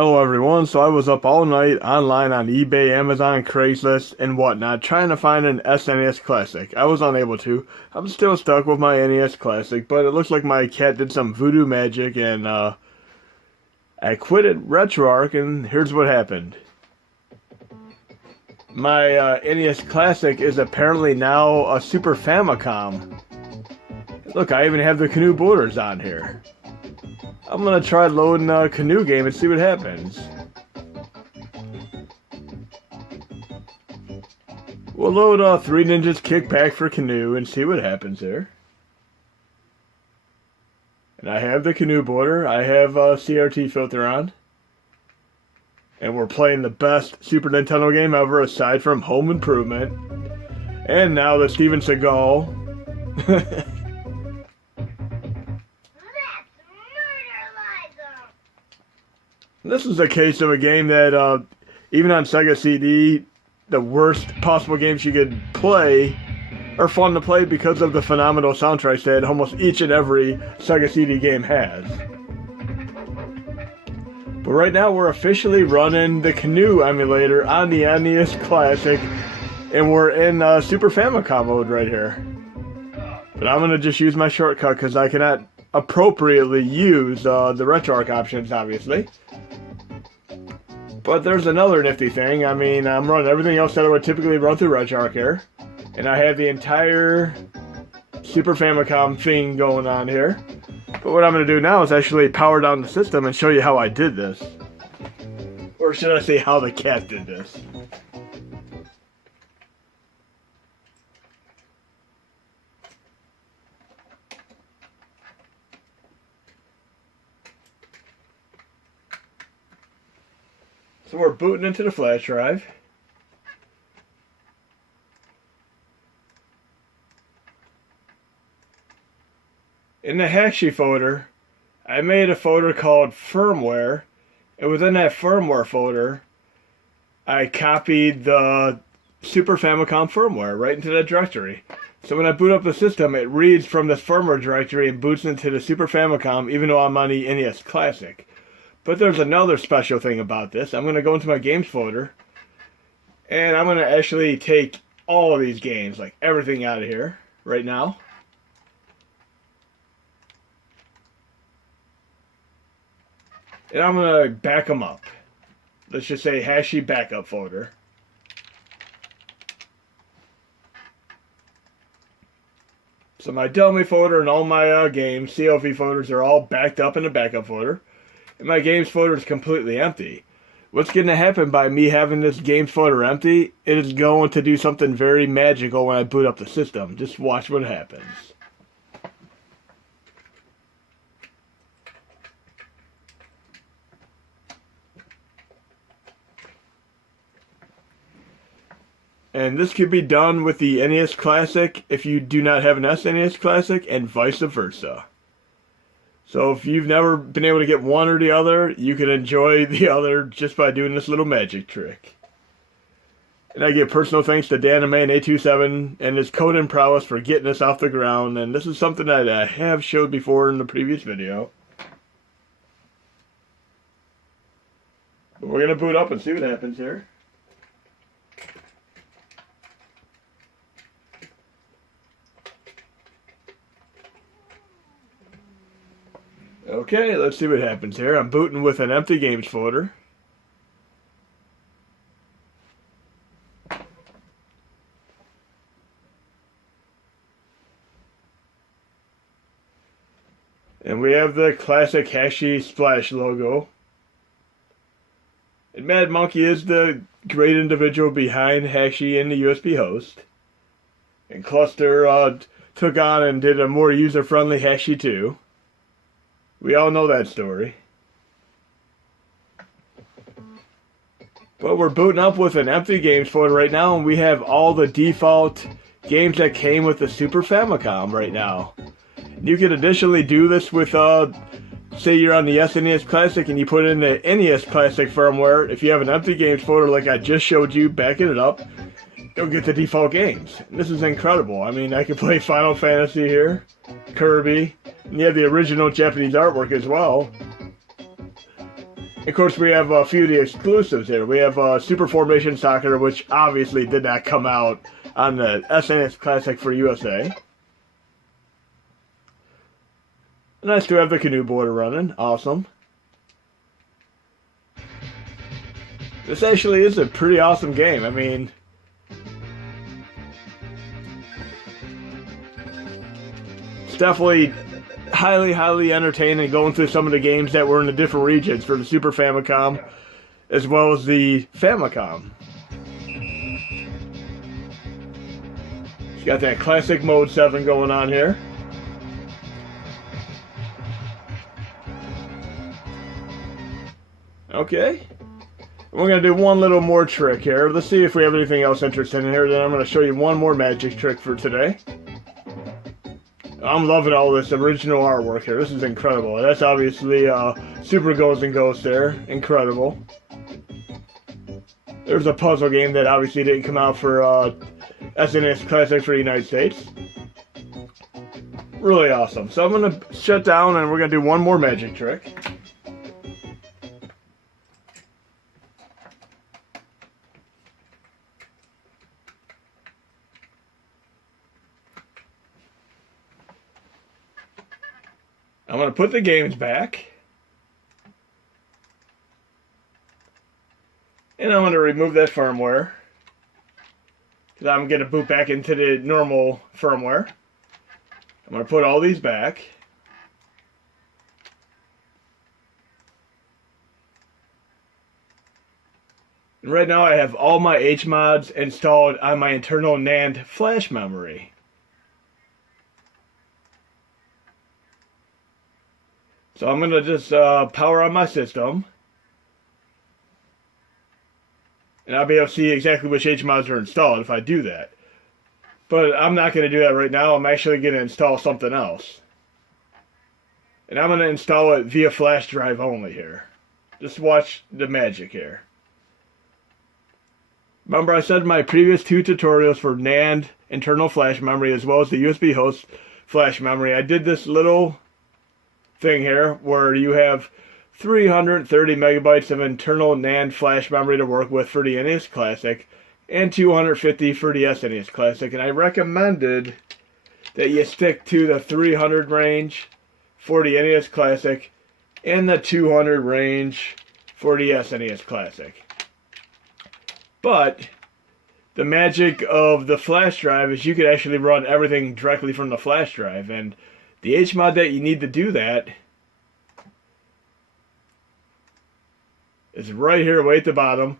Hello everyone, so I was up all night online on eBay, Amazon, Craigslist, and whatnot trying to find an SNES Classic. I was unable to. I'm still stuck with my NES Classic, but it looks like my cat did some voodoo magic and I quit at RetroArch and here's what happened. My NES Classic is apparently now a Super Famicom. Look, I even have the Canoe borders on here. I'm gonna try loading a Canoe game and see what happens. We'll load 3 Ninjas Kickback for Canoe and see what happens there. And I have the Canoe border, I have CRT filter on. And we're playing the best Super Nintendo game ever aside from Home Improvement. And now the Steven Seagal. This is a case of a game that, even on Sega CD, the worst possible games you could play are fun to play because of the phenomenal soundtracks that almost each and every Sega CD game has. But right now we're officially running the Canoe emulator on the NES Classic, and we're in Super Famicom mode right here. But I'm going to just use my shortcut because I cannot appropriately use the RetroArch options, obviously. But there's another nifty thing. I mean, I'm running everything else that I would typically run through RetroArch here. And I have the entire Super Famicom thing going on here. But what I'm going to do now is actually power down the system and show you how I did this. Or should I say how the cat did this. So we're booting into the flash drive. In the Hashi folder, I made a folder called Firmware, and within that Firmware folder, I copied the Super Famicom firmware right into that directory. So when I boot up the system, it reads from this firmware directory and boots into the Super Famicom, even though I'm on the NES Classic. But there's another special thing about this. I'm going to go into my games folder, and I'm going to actually take all of these games, like everything out of here, right now. And I'm going to back them up. Let's just say Hashi backup folder. So my dummy folder and all my games, CLV folders, are all backed up in the backup folder. And my games folder is completely empty. What's going to happen by me having this games folder empty? It is going to do something very magical when I boot up the system. Just watch what happens. And this could be done with the NES Classic if you do not have an SNES Classic, and vice versa. So if you've never been able to get one or the other, you can enjoy the other just by doing this little magic trick. And I give personal thanks to DaniMan827 and his coding prowess for getting us off the ground. And this is something that I have showed before in the previous video. But we're going to boot up and see what happens here. Okay, let's see what happens here. I'm booting with an empty games folder. And we have the classic Hashi Splash logo. And Mad Monkey is the great individual behind Hashi and the USB host. And Cluster took on and did a more user-friendly Hashi 2. We all know that story. But we're booting up with an empty games folder right now, and we have all the default games that came with the Super Famicom right now. You can additionally do this with, say you're on the SNES Classic and you put in the NES Classic firmware. If you have an empty games folder like I just showed you, backing it up, you'll get the default games. And this is incredible. I mean, I can play Final Fantasy here, Kirby, and you have the original Japanese artwork as well. Of course, we have a few of the exclusives here. We have Super Formation Soccer, which obviously did not come out on the SNES Classic for USA. Nice to have the canoe border running. Awesome. This actually is a pretty awesome game. I mean, it's definitely highly entertaining going through some of the games that were in the different regions for the Super Famicom as well as the Famicom. It's got that classic Mode 7 going on here. Okay. We're going to do one little more trick here. Let's see if we have anything else interesting in here. Then I'm going to show you one more magic trick for today. I'm loving all this original artwork here. This is incredible. That's obviously Super Ghosts and Ghosts there. Incredible. There's a puzzle game that obviously didn't come out for SNES Classic for the United States. Really awesome. So I'm going to shut down and we're going to do one more magic trick. I'm going to put the games back. And I'm going to remove that firmware. Because I'm going to boot back into the normal firmware. I'm going to put all these back. And right now I have all my HMODs installed on my internal NAND flash memory. So I'm going to just power on my system. And I'll be able to see exactly which HMODs are installed if I do that. But I'm not going to do that right now. I'm actually going to install something else. And I'm going to install it via flash drive only here. Just watch the magic here. Remember I said in my previous two tutorials for NAND internal flash memory as well as the USB host flash memory, I did this little thing here where you have 330 megabytes of internal NAND flash memory to work with for the NES Classic and 250 for the SNES Classic, and I recommended that you stick to the 300 range for the NES Classic and the 200 range for the SNES Classic. But the magic of the flash drive is you could actually run everything directly from the flash drive, and the HMOD that you need to do that is right here, way at the bottom,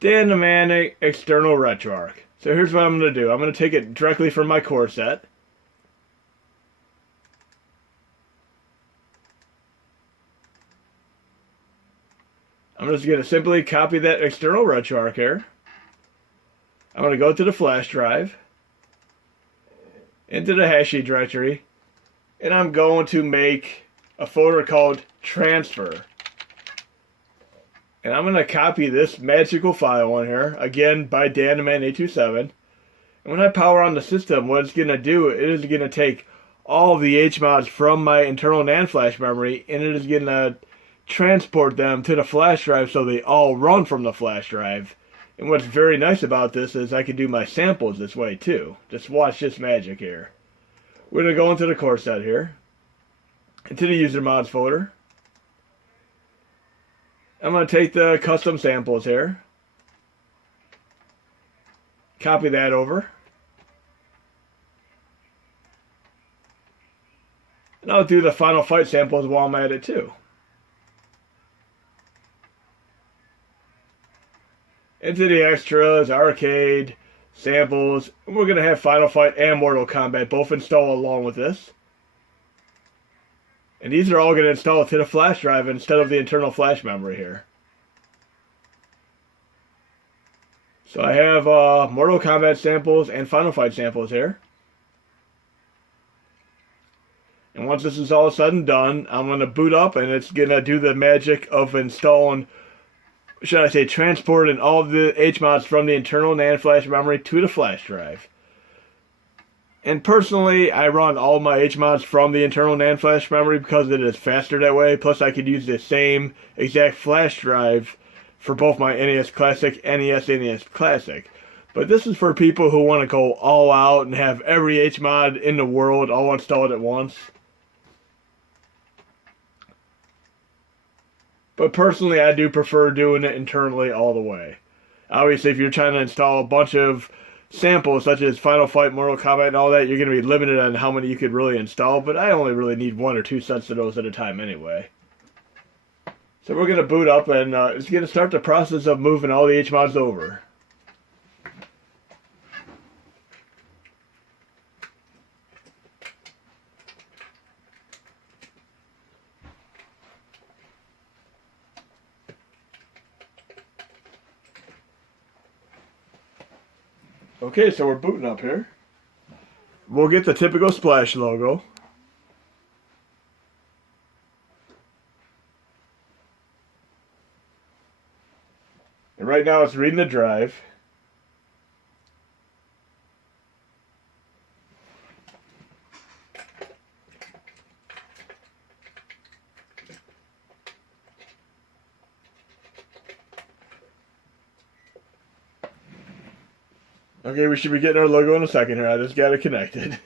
Dynamic External RetroArch. So here's what I'm going to do. I'm going to take it directly from my core set. I'm just going to simply copy that external RetroArch here. I'm going to go to the flash drive, into the hash directory, and I'm going to make a folder called Transfer. And I'm going to copy this magical file in here, again by DanTheMan827. And when I power on the system, what it's going to do, it is going to take all the HMODs from my internal NAND flash memory, and it is going to transport them to the flash drive so they all run from the flash drive. And what's very nice about this is I can do my samples this way too. Just watch this magic here. We're going to go into the core set here, into the user mods folder. I'm going to take the custom samples here, copy that over, and I'll do the Final Fight samples while I'm at it too. Into the extras, arcade, samples, and we're going to have Final Fight and Mortal Kombat both installed along with this. And these are all going to install to the flash drive instead of the internal flash memory here. So I have Mortal Kombat samples and Final Fight samples here. And once this is all said and done, I'm going to boot up and it's going to do the magic of installing, should I say, transporting all of the HMODs from the internal NAND flash memory to the flash drive. And personally, I run all my HMODs from the internal NAND flash memory because it is faster that way. Plus, I could use the same exact flash drive for both my NES Classic, NES Classic. But this is for people who want to go all out and have every HMOD in the world all installed at once. But personally, I do prefer doing it internally all the way. Obviously, if you're trying to install a bunch of samples such as Final Fight, Mortal Kombat, and all that, you're going to be limited on how many you could really install. But I only really need 1 or 2 sets of those at a time anyway. So we're going to boot up, and it's going to start the process of moving all the HMODs over. Okay, so we're booting up here. We'll get the typical splash logo. And right now it's reading the drive. Okay, we should be getting our logo in a second here. I just got it connected.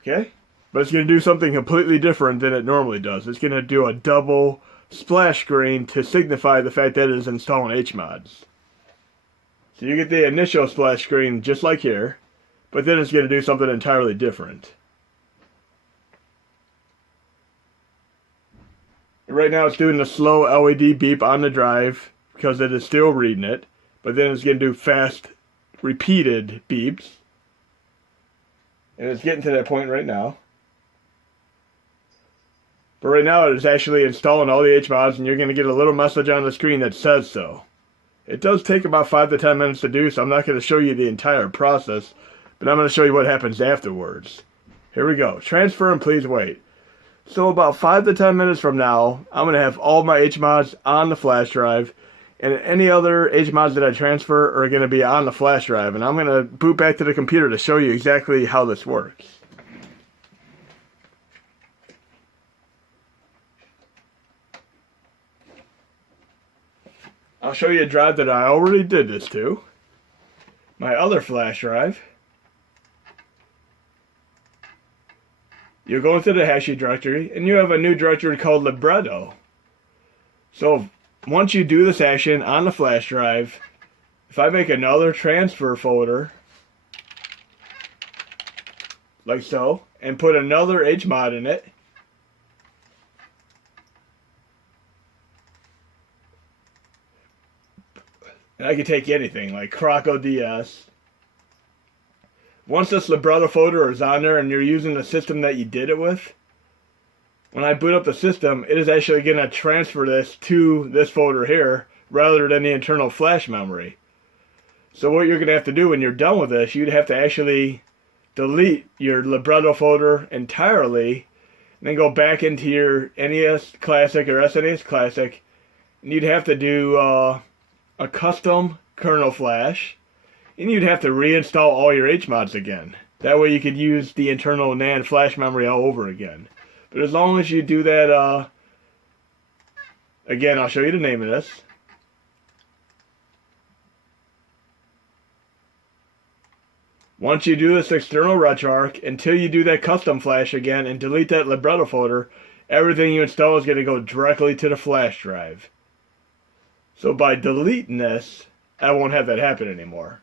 Okay? But it's going to do something completely different than it normally does. It's going to do a double splash screen to signify the fact that it is installing HMODs. So you get the initial splash screen just like here, but then it's going to do something entirely different. Right now it's doing the slow LED beep on the drive because it is still reading it, but then it's going to do fast repeated beeps. And it's getting to that point right now. But right now it is actually installing all the HMODs, and you're going to get a little message on the screen that says so. It does take about 5 to 10 minutes to do, so I'm not going to show you the entire process, but I'm going to show you what happens afterwards. Here we go. Transfer and please wait. So about 5 to 10 minutes from now, I'm going to have all my HMODs on the flash drive, and any other HMODs that I transfer are going to be on the flash drive. And I'm going to boot back to the computer to show you exactly how this works. I'll show you a drive that I already did this to. My other flash drive. You go into the hashy directory, and you have a new directory called libretto. So once you do this action on the flash drive, if I make another transfer folder, like so, and put another HMOD in it, and I can take anything, like Croco DS. Once this libretto folder is on there and you're using the system that you did it with, when I boot up the system, it is actually going to transfer this to this folder here rather than the internal flash memory. So what you're going to have to do when you're done with this, you'd have to actually delete your libretto folder entirely and then go back into your NES Classic or SNES Classic, and you'd have to do a custom kernel flash, and you'd have to reinstall all your HMODs again. That way you could use the internal NAND flash memory all over again. But as long as you do that, again, I'll show you the name of this. Once you do this external RetroArch, until you do that custom flash again and delete that libretto folder, everything you install is going to go directly to the flash drive. So by deleting this, I won't have that happen anymore.